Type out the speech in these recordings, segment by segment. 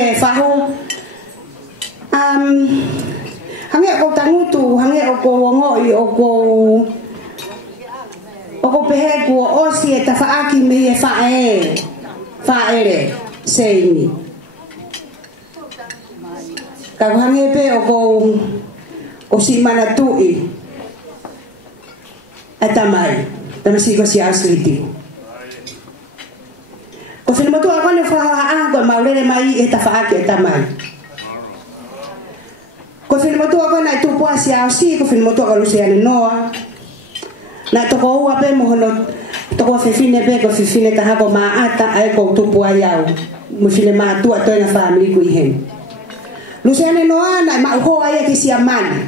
he faho hange ko tangutu hange ko ngoi o ko pehe ko osi e tafaaki me e faere seini ka hange pe o si mana tui atamai tamasi ko si asliti ko fil motu ako ne fa ko maulere mai e tafaaki atamai ko fil motu ako na tu po si asi ko fil motu ako lusiane noa na toko ua pe mohono toko fefine pe ko fefine taha ko maata ai ko tupu ayau mo fine maatu ato na family ko ihen lusiane noa na ma uho aya ki si amani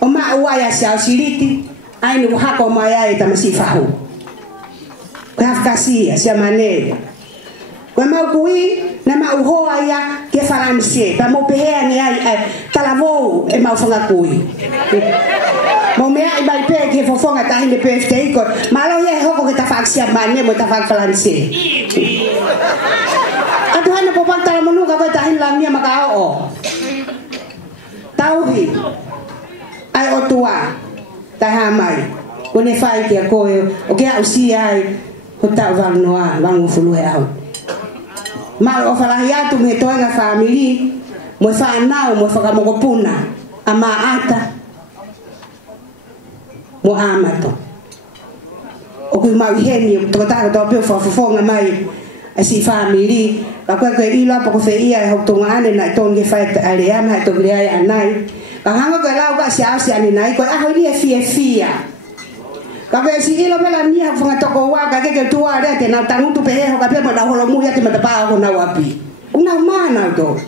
o ma uaya si ausiliti ai ni hako maya e tamasi fahu ko hafkasia si amane ko ma kui na ma uho aya ke faransie pa mo pehe ni ai talavo e ma ufonga kui mo mea ibai pe ke fofonga tahin de PFT ko malo ye hoko ke tafaksia mane mo tafak faransie aduhan na popang tala monu ka ba tahin lamia makao tauhi ai otua tahamai kone fai ke ko o ke ausi ai ko ta van noa van ufulu e au mal o falahiatu me toenga family mo fa nao mo fa mo kopuna ama ata mo amato o ku mau heni to ta to pe fa fonga mai asi family ka ko ke ila po fe ia ho tonga ane na tonge fa ale ama to le ai anai ka hanga ka lau ka sia sia ni nai ko a ho ni fia ka ve si ilo pela nia fonga to ko wa ka ke tua re te na tangu tu pe ho ka pe ma da ho lo mu ya te ma pa ho na wapi una mana do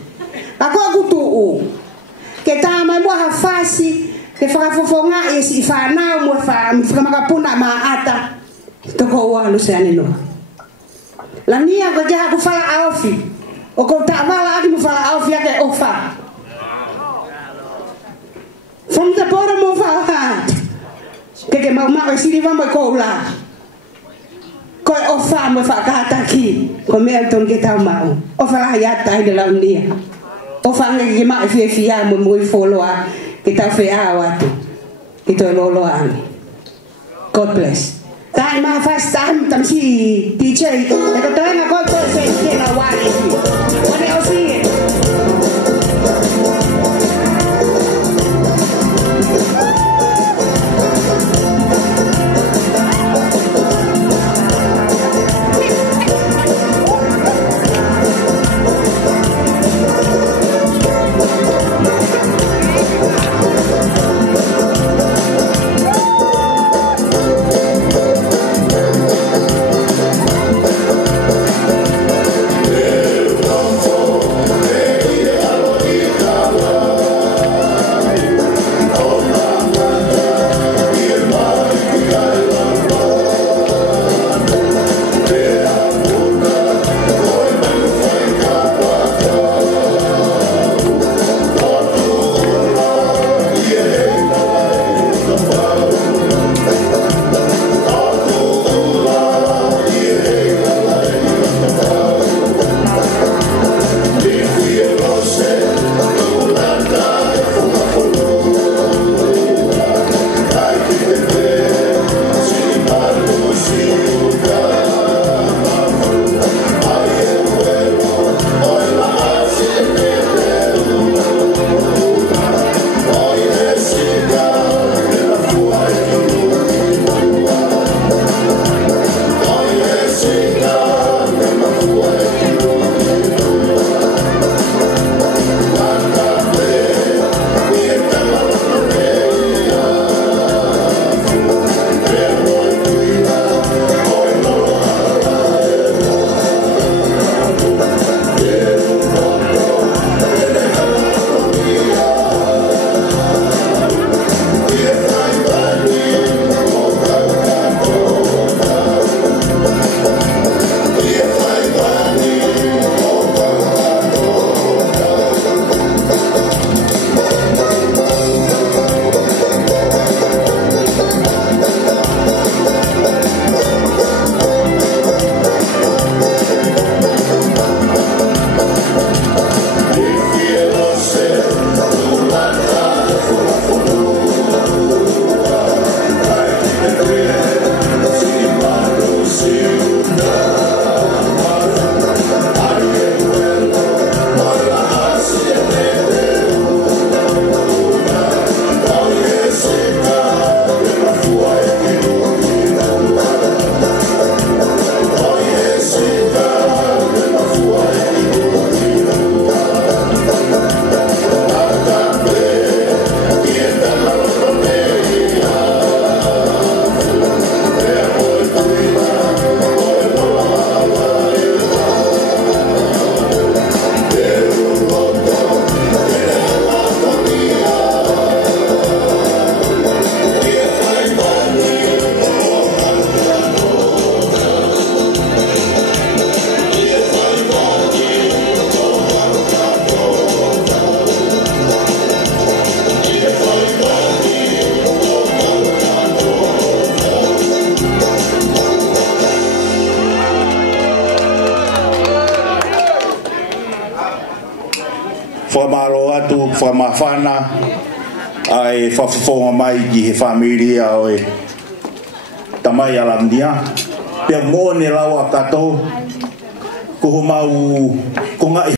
ka ko ku tu ke ta mai mo ha fasi ke fa fofonga e si fa na mo fa makapuna ma ata to ko wa lu se ani no la nia ko ja ku fala aofi o ko ta vala adi mo fala aofi ke ofa from the bottom of our heart ke mau ma si di vamos ko la ko ofa mo fa ka ta ki ko me ton ke ta mau o fala ya ta de la nia ofa nge ma fi mo mo follow kita fea watu ito lolo ani God bless time ma fast time tamsi DJ eko tena ko to se kena wali wane osie Yeah. whamaro atu, whamawhana, ai whawhawhonga mai ki he familia o e tamai alamdia. Pea mōne lawa kato, ko mau ko ngai